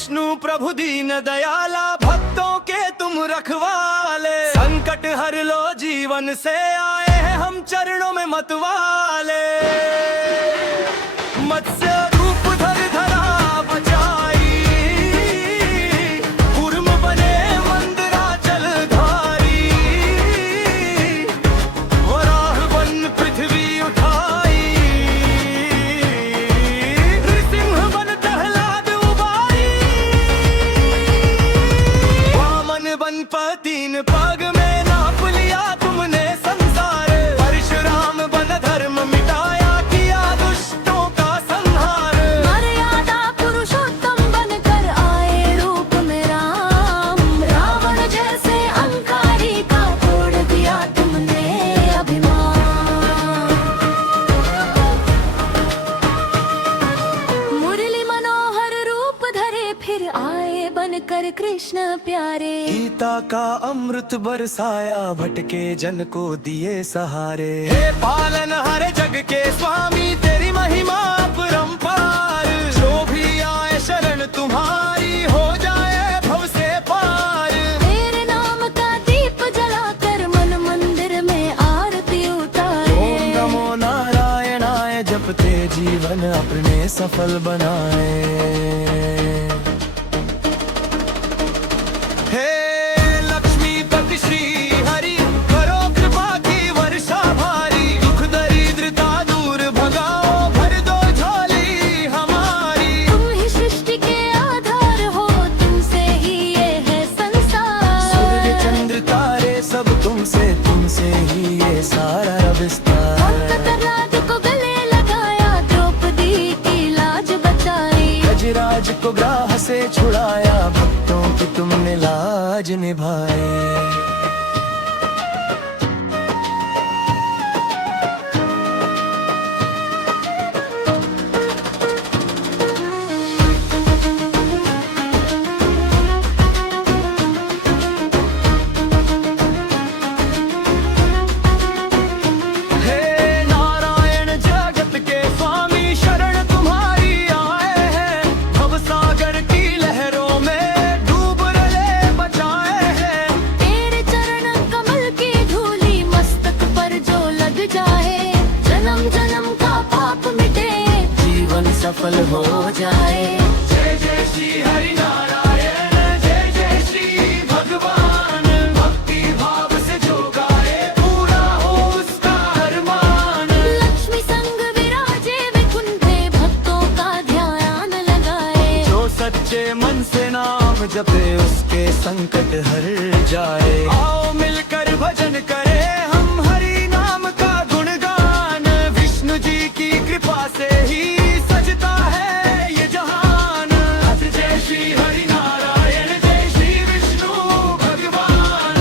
विष्णु प्रभु दीन दयाला, भक्तों के तुम रखवाले। संकट हर लो जीवन से आए हैं हम चरणों में मतवाले। मत्स्य रूप धर धरा बचाई, कूर्म बने मंदराचल धारी। वराह बन पृथ्वी उठाई, नृसिंह बन प्रहलाद उबारी। वामन बन तीन पग में नाप लिया तुमने संसार। परशुराम बन धर्म मिटाया, किया दुष्टों का संहार। मर्यादा पुरुषोत्तम बनकर आए रूप में राम। रावण जैसे अहंकारी का तोड़ दिया तुमने अभिमान। मुरली मनोहर रूप धरे फिर आए बनकर कृष्ण प्यारे। गीता का अमृत बरसाया, भटके जन को दिए सहारे। हे पालन हर जग के स्वामी, तेरी महिमा अपरंपार। जो भी आए शरण तुम्हारी, हो जाए भव से पार। तेरे नाम का दीप जलाकर मन मंदिर में आरती उतारे। ओम नमो नारायणाय जपते जीवन अपने सफल बनाए। हे लक्ष्मीपति श्री हरि, करो कृपा की वर्षा भारी। दुख दरिद्रता दूर भगाओ, भर दो झोली हमारी। तुम ही सृष्टि के आधार हो, तुमसे ही ये है संसार। सूर्य चंद्र तारे सब तुमसे ही ये सारा विस्तार। भक्त प्रहलाद को गले लगाया, द्रौपदी की लाज बचाई। गजराज को ग्राह से छुड़ाया, भक्तों की तुमने लाज निभाई। हे नारायण जगत के स्वामी, शरण तुम्हारी आए हैं। भव सागर की लहरों में डूब रहे बचाए हैं। तेरे चरण कमल की धूली मस्तक पर जो लग जाए। जन्म जन्म का पाप मिटे, जीवन सफल हो जाए। जय जय श्री हरि नारायण, जय जय श्री भगवान। भक्ति भाव से जो गाए, पूरा हो उसका अरमान। लक्ष्मी संग विराजे विकुंठे, भक्तों का ध्यान लगाए। जो सच्चे मन से नाम जपे, उसके संकट हर जाए। आओ मिलकर भजन करे हम हरि नाम का गुणगान। विष्णु जी की कृपा से ही सजता है ये जहान। जय श्री हरि नारायण, जय श्री विष्णु भगवान।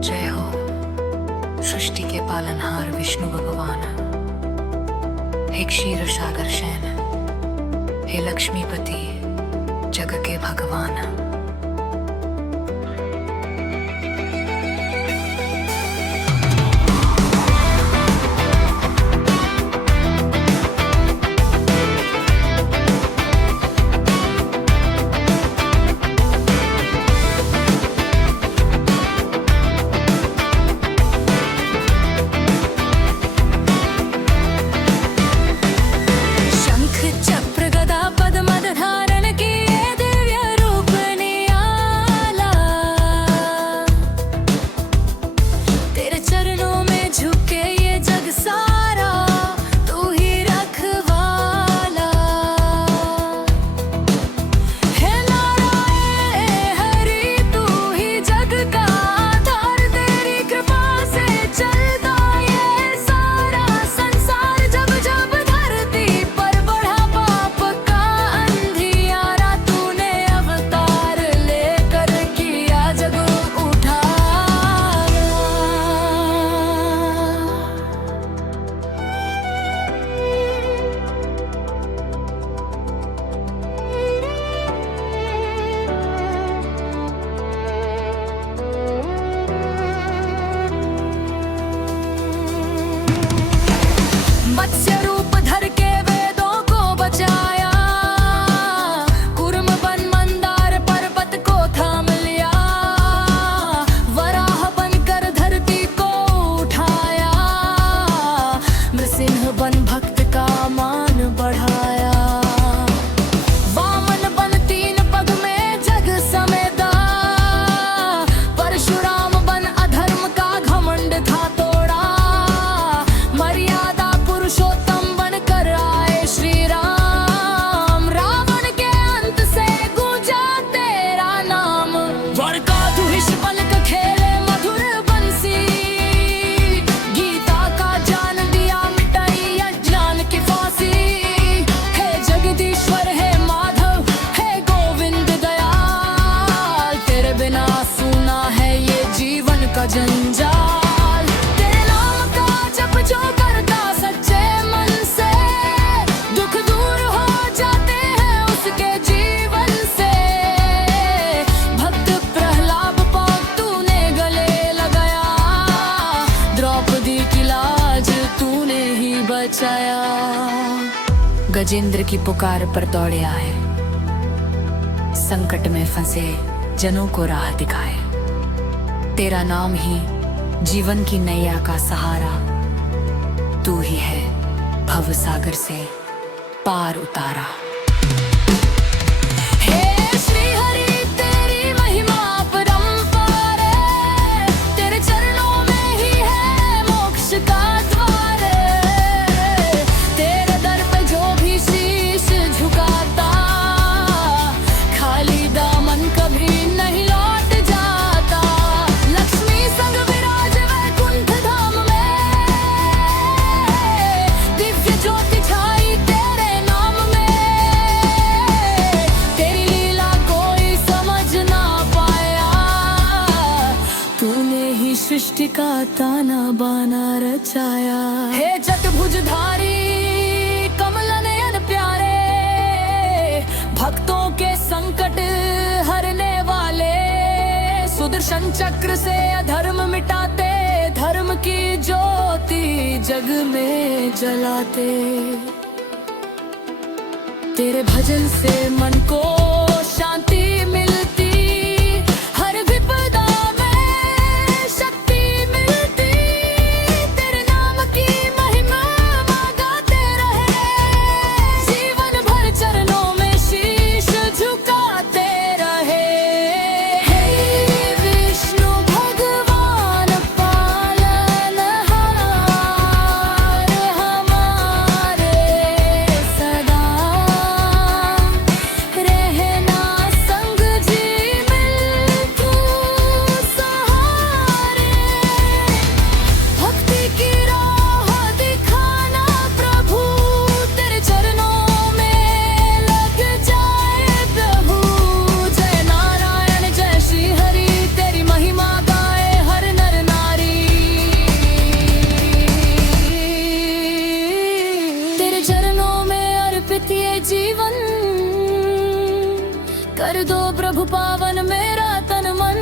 जय हो सृष्टि के पालनहार विष्णु भगवान। हे क्षीर सागर शयन, हे लक्ष्मीपति जग के भगवान। शंख चक्र गदा पद्म धारण किए दिव्य रूप का जंजाल। तेरे नाम का जप जो करता सच्चे मन से, दुख दूर हो जाते हैं उसके जीवन से। भक्त प्रहलाद को तूने गले लगाया, द्रौपदी की लाज तूने ही बचाया। गजेंद्र की पुकार पर दौड़े आए, संकट में फंसे जनों को राह दिखाए। तेरा नाम ही जीवन की नैया का सहारा, तू ही है भव सागर से पार उतारा। हे श्री हरि तेरी महिमा अपरंपार है, तेरे चरणों में ही है मोक्ष का द्वार है। तेरे दर पे जो भी शीश झुकाता, खाली दामन कभी नहीं लौट जाता। लक्ष्मी संग विराज वैकुंठ धाम में, दिव्य ज्योति छाई तेरे नाम में। तेरी लीला कोई समझ ना पाया, तूने ही सृष्टि का ताना बाना रचाया। हे चतुर्भुजधारी कमल नयन प्यारे, भक्तों के संकट हरने वाले। सुदर्शन चक्र से अधर्म मिटाते, धर्म की ज्योति जग में जलाते। तेरे भजन से मन को शांति मिलती, हर विपदा में शक्ति मिलती। तेरे नाम की महिमा गाते रहे, जीवन भर चरणों में शीश झुकाते रहे। हे विष्णु भगवान पालनहार, हमारे सदा रहना संग जी मिल तू सहारे। भक्ति की राह दिखाना प्रभु, तेरे चरणों में लग जाए प्रभु। जय नारायण जय श्री हरि, तेरी महिमा गाए हर नर नारी। तेरे चरणों में अर्पित ये जीवन, कर दो प्रभु पावन मेरा तन मन।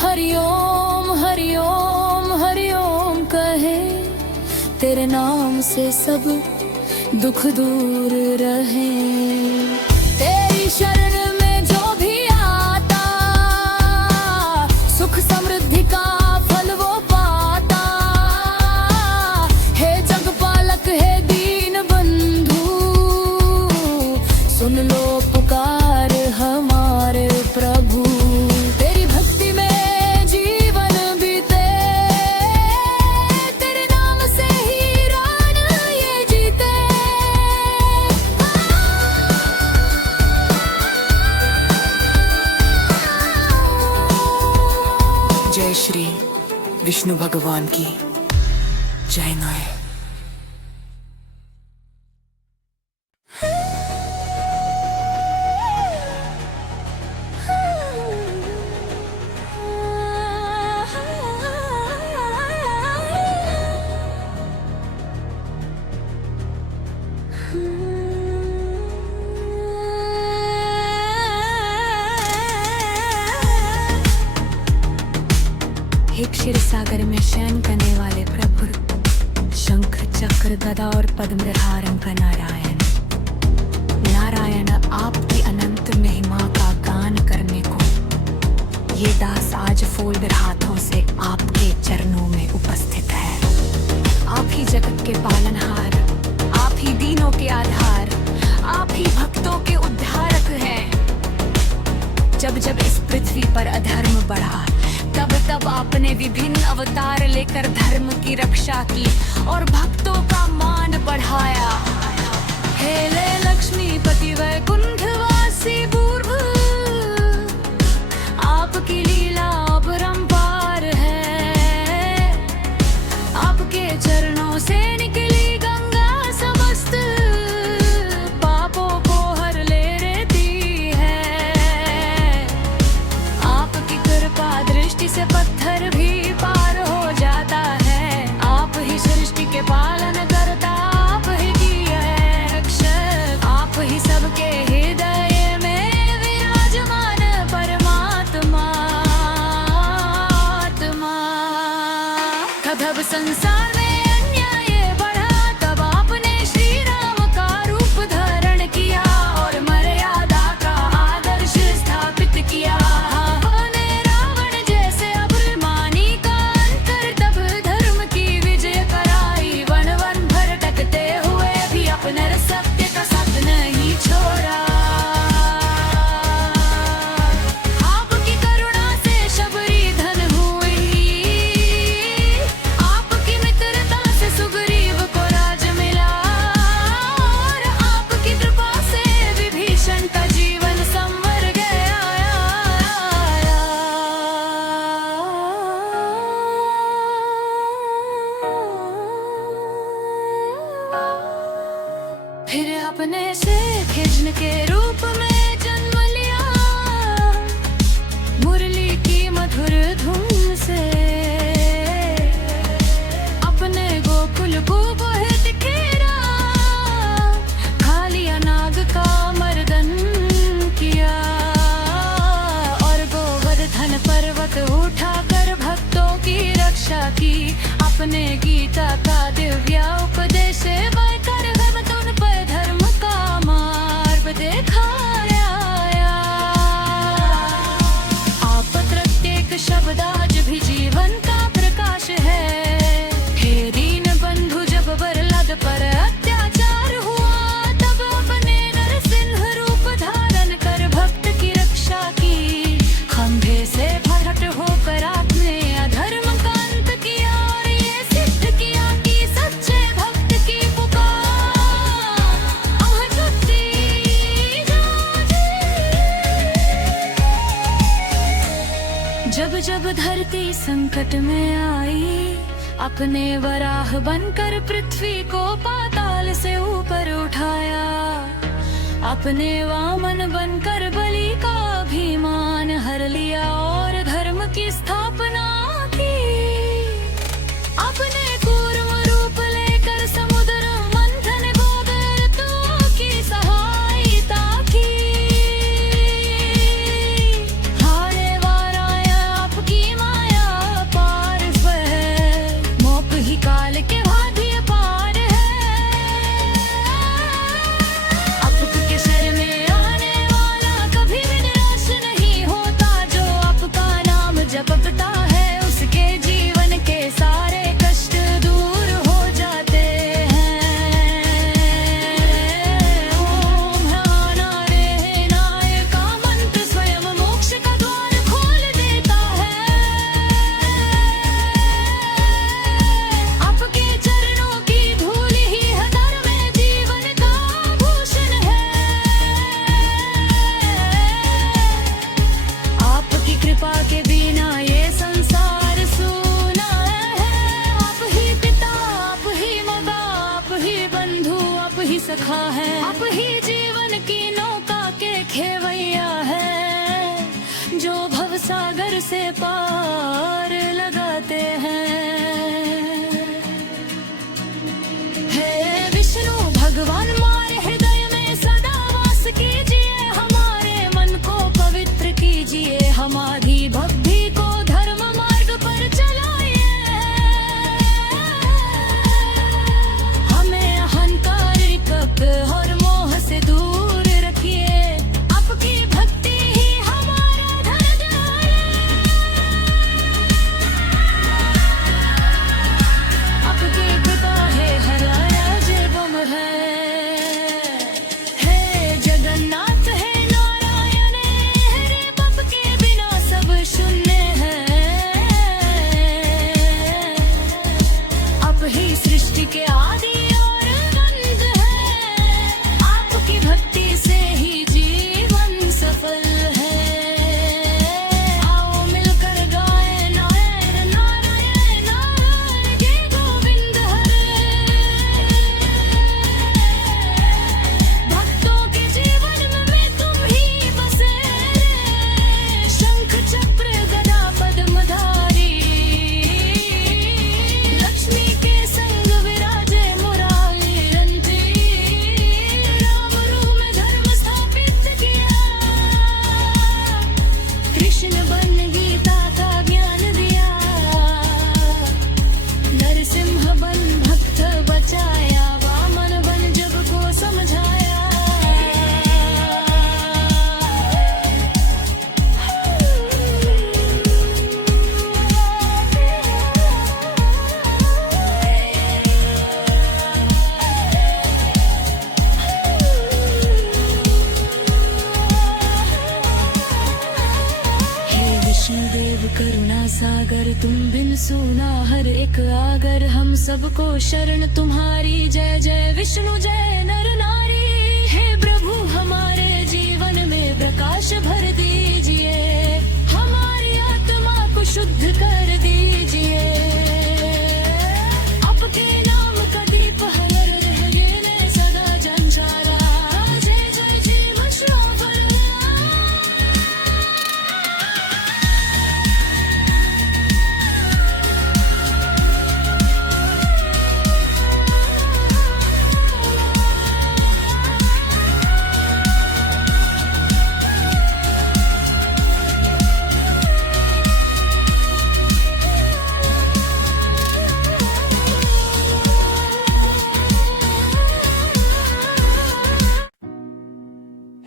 हरि ओम हरि ओम हरि ओम कहे, तेरे नाम से सब दुख दूर रहे। तेरी शरण में जो भी आता, सुख समृद्धि का फल वो पाता। हे जगपालक हे दीन बंधु, सुन लो पुकार हमारे प्रभु। तेरी भक्ति में जीवन बीते, तेरे नाम से ही रान ये जीते। जय श्री विष्णु भगवान की जय नाय। हे क्षीर सागर में शयन करने वाले प्रभु, शंख चक्र गदा और पद्म धारण का नारायण। नारायण आपकी अनंत महिमा का गान करने को ये दास आज फोल्डर हाथों से आपके चरणों में उपस्थित है। आप ही जगत के पालनहार, आप ही दीनों के आधार, आप ही भक्तों के उद्धारक हैं। जब जब इस पृथ्वी पर अधर्म बढ़ा, तब तब आपने विभिन्न अवतार लेकर धर्म की रक्षा की और भक्तों का मान बढ़ाया। हे ले लक्ष्मीपति वैकुंठवासी पूर्व, आपकी लीला अपरंपार है। आपके चरणों से निकली गंगा समस्त पापों को हर ले लेती है। आपकी कृपा दृष्टि से पत्थर भी पार हो जाता है। आप ही सृष्टि के पालन करता, आप ही किए रक्षक, आप ही सबके हृदय में विराजमान परमात्मा। कब संसार में अन्याय बढ़ा, तब आपने श्री राम का रूप धारण किया और मर्यादा का आदर्श स्थापित किया। आपने रावण जैसे अभिमानी का अंतर, तब धर्म की विजय कराई। वन वन भटकते हुए भी अपने सत्य का साथ नहीं छोड़ा। आपकी करुणा से शबरी धन हुई, आपकी मित्रता से सुग्रीव को राज मिला, और आपकी कृपा से विभीषण का जीवन संवर गया। फिर अपने से कृष्ण के रूप में जन्म लिया, मुरली की मधुर धुन से अपने गोकुल को वह दिखेरा। खालिया नाग का मर्दन किया और गोवर्धन पर्वत उठाकर भक्तों की रक्षा की। अपने गीता का दिव्य उपदेश कर हम तुम पर धर्म का मार्ग दिखाया। आप प्रत्येक शब्द आज भी जीवन का प्रकाश है। हे दीन बंधु, जब प्रहलाद पर अत्याचार हुआ, तब अपने नरसिंह रूप धारण कर भक्त की रक्षा की। खंभे से प्रकट होकर आपने अधर्म का अंत किया और ये सिद्ध किया कि सच्चे भक्त की पुकार अटूटी जाती। जब जब धरती संकट में आई, अपने वराह बनकर पृथ्वी को पाताल से ऊपर उठाया। अपने वामन बनकर बलि का अभिमान हर लिया और धर्म की स्थापना की। अपने कूर्म रूप लेकर समुद्र मंथन गोदरतों की सहायता की। हारे वाराया आपकी माया पार है, मोप ही काल के भाग्य पार है। अब के शर में आने वाला तुम बिन सुना हर एक आगर, हम सबको शरण तुम्हारी। जय जय विष्णु जय नर नारी। हे प्रभु हमारे जीवन में प्रकाश भर दीजिए, हमारी आत्मा को शुद्ध कर दीजिए। आपके नाम का दीप हर रहे में सदा जंजाला। जय जय जीव श्रोवर।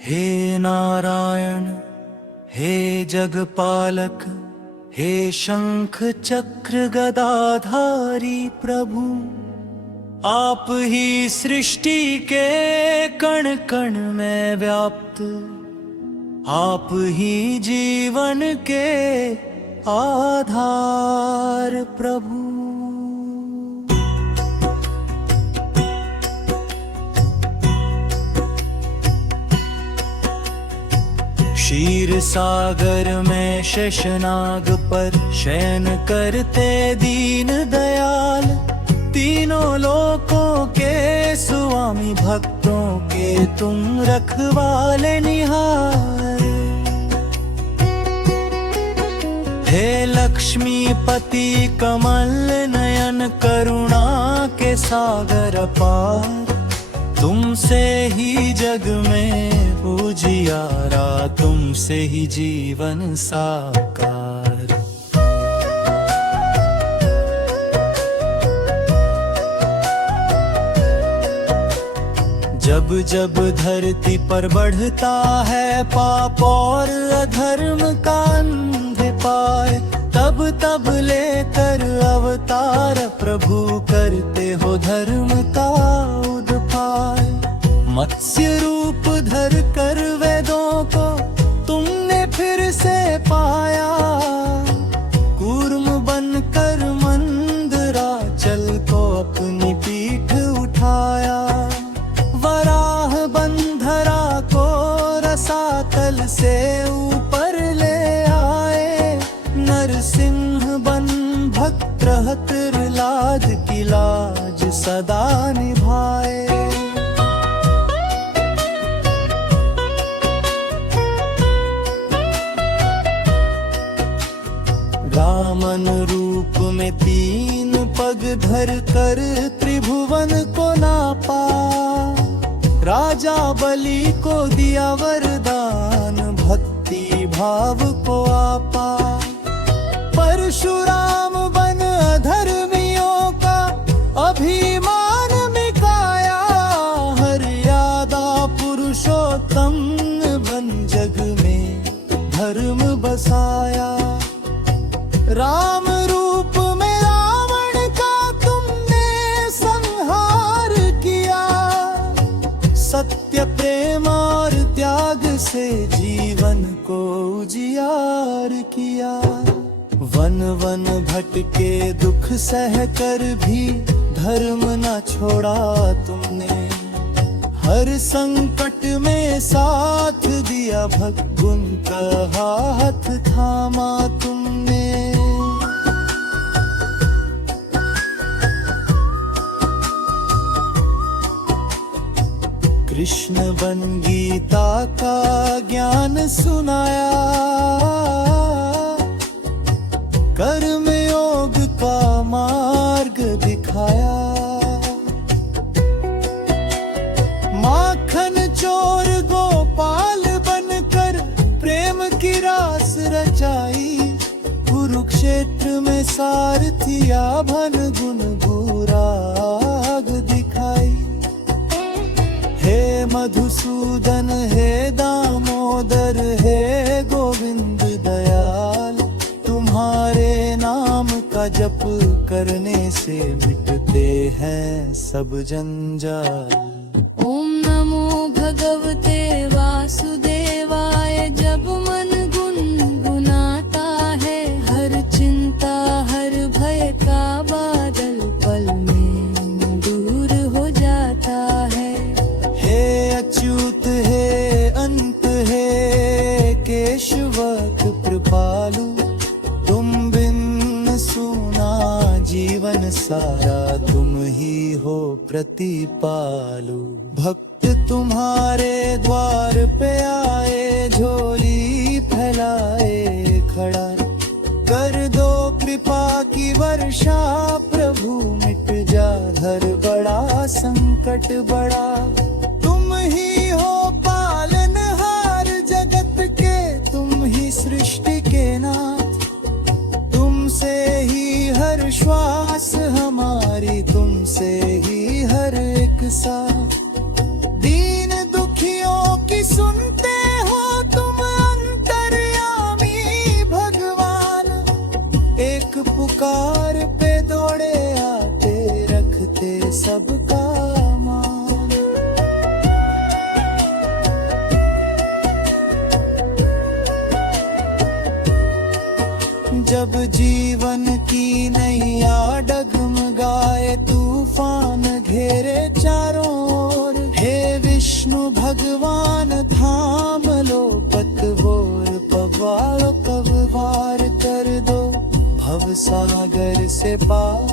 हे नारायण हे जगपालक, हे शंख चक्र गदाधारी प्रभु, आप ही सृष्टि के कण कण में व्याप्त, आप ही जीवन के आधार प्रभु। क्षीर सागर में शेषनाग पर शयन करते दीन दयाल, तीनों लोकों के स्वामी भक्तों के तुम रखवाले निहार। हे लक्ष्मीपति कमल नयन करुणा के सागर अपार, तुमसे ही जग में उजियारा, तुमसे ही जीवन साकार। जब जब धरती पर बढ़ता है पाप और अधर्म का अंधकार, तब तब लेकर अवतार प्रभु करते हो धर्म का उद्धार। मत्स्य रूप धर कर वेदों को तुमने फिर से पाया, कूर्म बनकर मंदराचल को अपनी पीठ उठाया। वराह बंधरा को रसातल से ऊपर ले आए, नरसिंह बन भक्त प्रहलाद की लाज सदा निभाए। रामन रूप में तीन पग धर कर त्रिभुवन को नापा, राजा बलि को दिया वरदान भक्ति भाव को आपा। परशुराम बन अधर्मियों का अभिमान मिटाया, हर्यादा पुरुषोत्तम बन जग में धर्म बसाया। राम रूप में रावण का तुमने संहार किया, सत्य प्रेम और त्याग से जीवन को उजियार किया। वन वन भटके दुख सह कर भी धर्म न छोड़ा तुमने, हर संकट में साथ दिया भगुन का हाथ थामा तुमने। कृष्ण बन गीता का ज्ञान सुनाया, कर्म योग का मार्ग दिखाया। माखन चोर गोपाल बनकर प्रेम की रास रचाई, कुरुक्षेत्र में सारथिया भन गुण गुराग दिखाई। हे मधुसूदन हे दामोदर हे गोविंद दयाल, तुम्हारे नाम का जप करने से मिटते हैं सब जंजाल। ओम नमो भगवते वासुदेवाय, जब मन गुनगुनाता है हर चिंता सारा तुम ही हो प्रतिपालु। भक्त तुम्हारे द्वार पे आए, झोली फैलाए खड़ा। कर दो कृपा की वर्षा प्रभु, मिट जा हर बड़ा संकट बड़ा। तुम ही हो पालनहार जगत के, तुम ही सृष्टि के नाथ। तुमसे ही हर श्वास हमारी, तुमसे ही हर एक सांस। दीन दुखियों की सुनते हो तुम अंतर्यामी भगवान। एक पुकार पे दौड़े आते, रखते सबका मान। जब जीवन की नैया डगमगाए, तूफान घेरे चारों ओर। हे विष्णु भगवान थाम लो पतवोर, पवार पवार कर दो भव सागर से पार।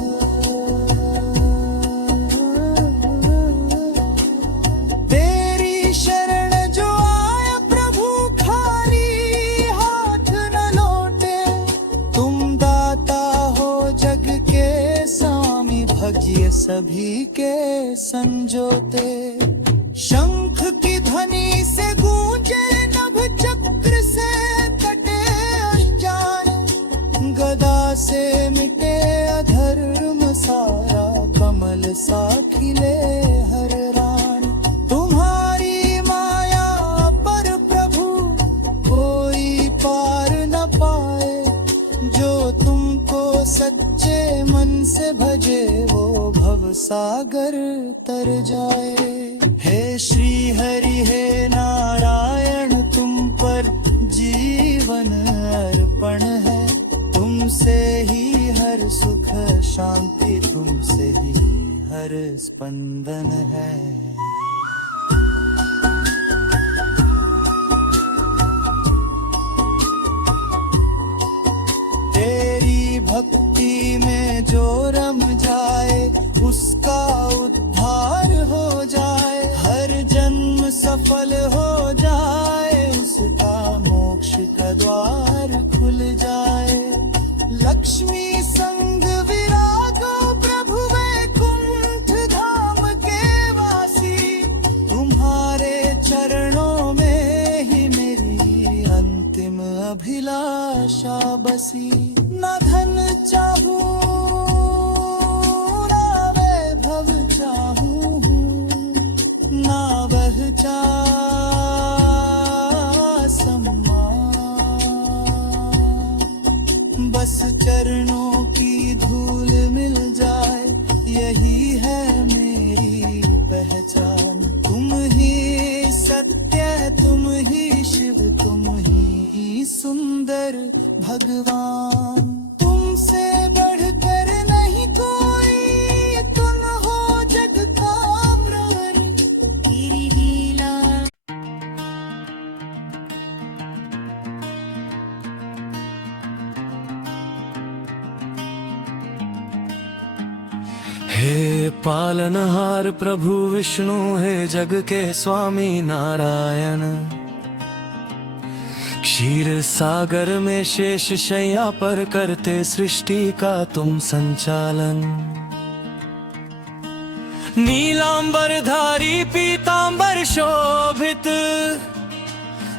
तेरी शरण जो आए प्रभु, खाली हाथ न लौटे। तुम दाता हो जग के स्वामी, भजिए सभी के संजोते। शंख की ध्वनि से गूंजे नभ, चक्र से कटे अज्ञान। गदा से मिटे अधर्म सारा, कमल सा खिले हर रान। तुम्हारी माया पर प्रभु, कोई पार न पाए। जो तुमको सच्चे मन से भजे, वो भव सागर तर जाए। हे श्री हरि हे नारायण, तुम पर जीवन अर्पण है। तुमसे ही हर सुख शांति, तुमसे ही हर स्पंदन है। तेरी भक्ति में जो रम जाए, उसका उद्धार हो जाए। हर जन्म सफल हो जाए, उसका मोक्ष का द्वार खुल जाए। लक्ष्मी संग विराजो प्रभु, वैकुंठ धाम के वासी। तुम्हारे चरणों में ही मेरी अंतिम अभिलाषा बसी। न धन चाहूं ना वैभव चाहूं, ना वह सम्मान। बस चरणों की धूल मिल जाए, यही है मेरी पहचान। तुम ही सत्य, तुम ही शिव, तुम ही सुंदर भगवान। तुमसे बढ़कर नहीं कोई, तुम हो जग का प्राण। तेरी लीला हे पालनहार प्रभु विष्णु, हे जग के स्वामी नारायण। क्षीर सागर में शेष शैया पर करते सृष्टि का तुम संचालन। नीलांबर धारी पीतांबर शोभित,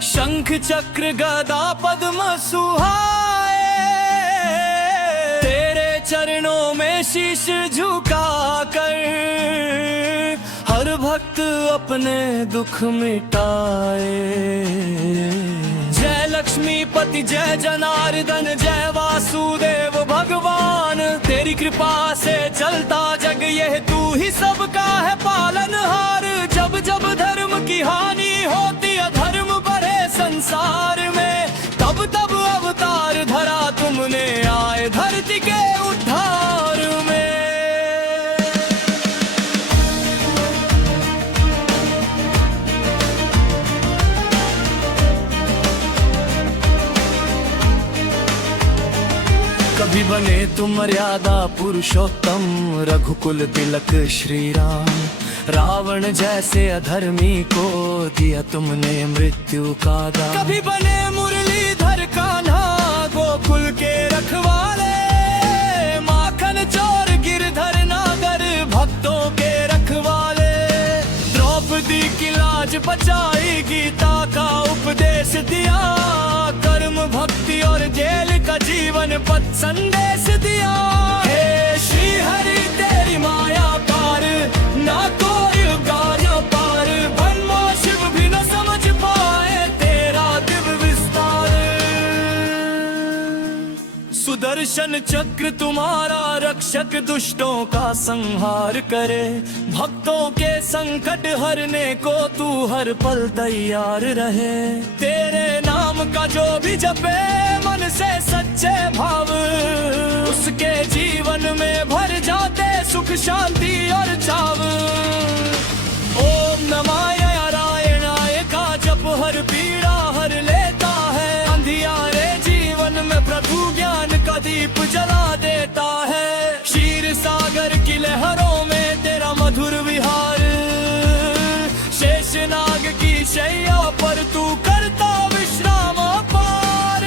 शंख चक्र गदा पद्म सुहाए। तेरे चरणों में शीश झुका कर, हर भक्त अपने दुख मिटाए। जय लक्ष्मीपति जय जनार्दन, जय वासुदेव भगवान। तेरी कृपा से चलता जग, यह तू ही सबका है पालनहार। जब जब धर्म की हानि होती, अधर्म बढ़े संसार में, तब तब अवतार धरा तुमने, आए धरती के उद्धार में। कभी बने तुम मर्यादा पुरुषोत्तम, रघुकुल तिलक श्री राम। रावण जैसे अधर्मी को दिया तुमने मृत्यु का दान। कभी बने मुरलीधर कान्हा, गोकुल के रखवाले, माखन चोर गिरधर नागर, भक्तों के रखवाले। द्रौपदी की लाज बचाई, गीता का उपदेश दिया, कर्म भक्ति और जेल का जीवन पथ संदेश दिया। हे श्री हरि तेरी माया पार, ना कोई गाया पार, ब्रह्मा शिव भी न समझ पाए तेरा दिव्य विस्तार। सुदर्शन चक्र तुम्हारा रक्षक, दुष्टों का संहार करे, भक्तों के संकट हरने को तू हर पल तैयार रहे। तेरे नाम का जो भी जपे मन से सच्चे भाव, उसके जीवन में भर जाते सुख शांति और चाव। ओम नमः नारायणाय का जप हर पीड़ा हर लेता है, अंधियारे जीवन में प्रभु ज्ञान का दीप जला देता है। क्षीर सागर की लहरों में तेरा मधुर विहार, शेषनाग की शैया पर तू करता विश्राम पार।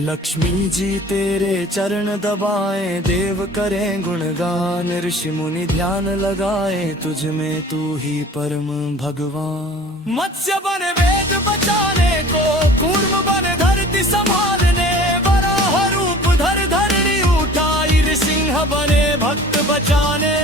लक्ष्मी जी तेरे चरण दबाए, देव करें गुणगान, ऋषि मुनि ध्यान लगाए, तुझ में तू ही परम भगवान। मत्स्य बने वेद बचाने को, कूर्म बने धरती संभालने, वराह रूप धर धरणी उठाई, सिंह बने भक्त बचाने।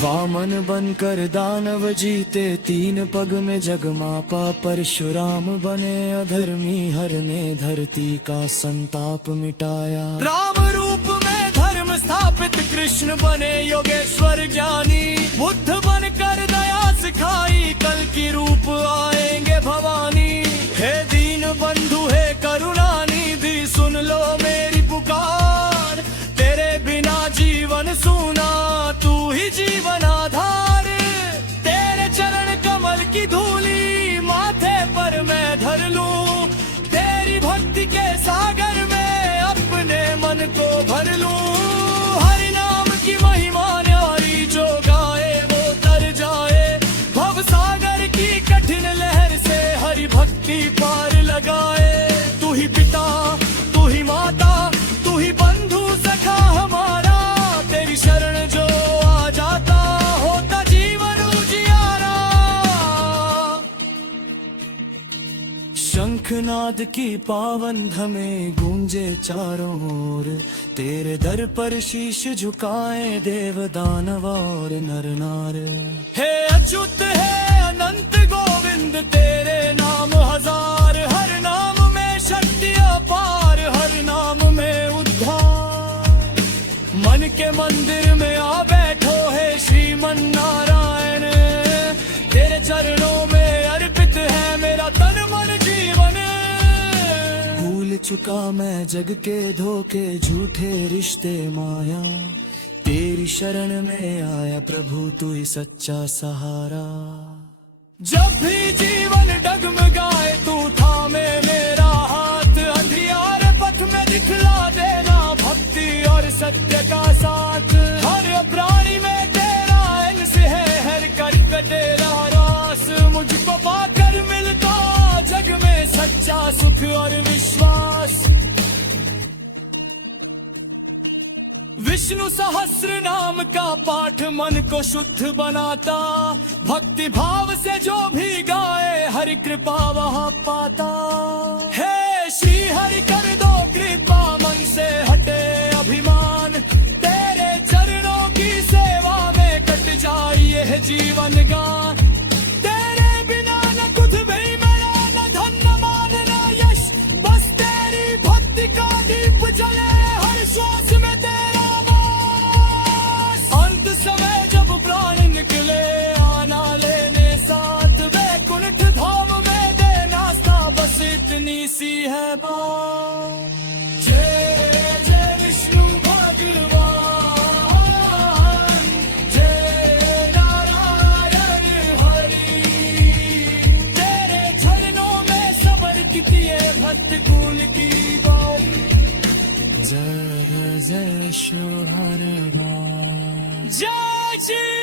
वामन बनकर दानव जीते, तीन पग में जग मापा, परशुराम बने अधर्मी हरने धरती का संताप मिटाया। राम रूप में धर्म स्थापित, कृष्ण बने योगेश्वर ज्ञानी, बुद्ध बनकर दया सिखाई, कल की रूप आएंगे भवानी। हे दीन बंधु हे करुणा निधि, सुन लो मेरी पुकार, तेरे बिना जीवन सूना, तू ही जीवन आधार। तेरे चरण कमल की धूली माथे पर मैं धर लूं, तेरी भक्ति के सागर में अपने मन को भर लूं। हरि नाम की महिमा न्यारी, जो गाए वो तर जाए, भव सागर की कठिन लहर से हरि भक्ति पार लगाए। तू ही पिता तू ही माता, तू ही बंधु सखा हमारा, तेरी शरण जो आ जाता होता जीवन उजियारा। शंखनाद की पावन धमें गूंजे चारों ओर, तेरे दर पर शीश झुकाए देव दानव और नर नार। हे अच्युत है अनंत गोविंद, तेरे नाम हजार, हर नाम में शक्ति अपार, हर नाम में उद्धार। मन के मंदिर में आ बैठो है श्रीमन नारायण, तेरे चरणों में अर्पित है मेरा तन मन जीवन। भूल चुका मैं जग के धोखे झूठे रिश्ते माया, तेरी शरण में आया प्रभु तू ही सच्चा सहारा। जब भी जीवन डगमगाए तू थामे मेरा हाथ, अंधियारे पथ में दिखला देना भक्ति और सत्य का साथ। हर प्राणी में तेरा अंश है, हर कर्क तेरा रास, मुझको पाकर मिलता जग में सच्चा सुख और विश्वास। विष्णु सहस्र नाम का पाठ मन को शुद्ध बनाता, भक्ति भाव से जो भी गाए हरि कृपा वहाँ पाता। हे श्री हरि कर दो कृपा, मन से हटे अभिमान, तेरे चरणों की सेवा में कट जाए यह जीवन गान। तेरे बिना न कुछ भी मेरा, न धन न मान न यश, बस तेरी भक्ति का दीप जले हर श्वास में तेरा वास। अंत समय जब प्राण निकले आना लेने साथ, वैकुंठ धाम में देना सा बस इतनी सी है बात। जय जय विष्णु भगवान। हरे राम जय श्री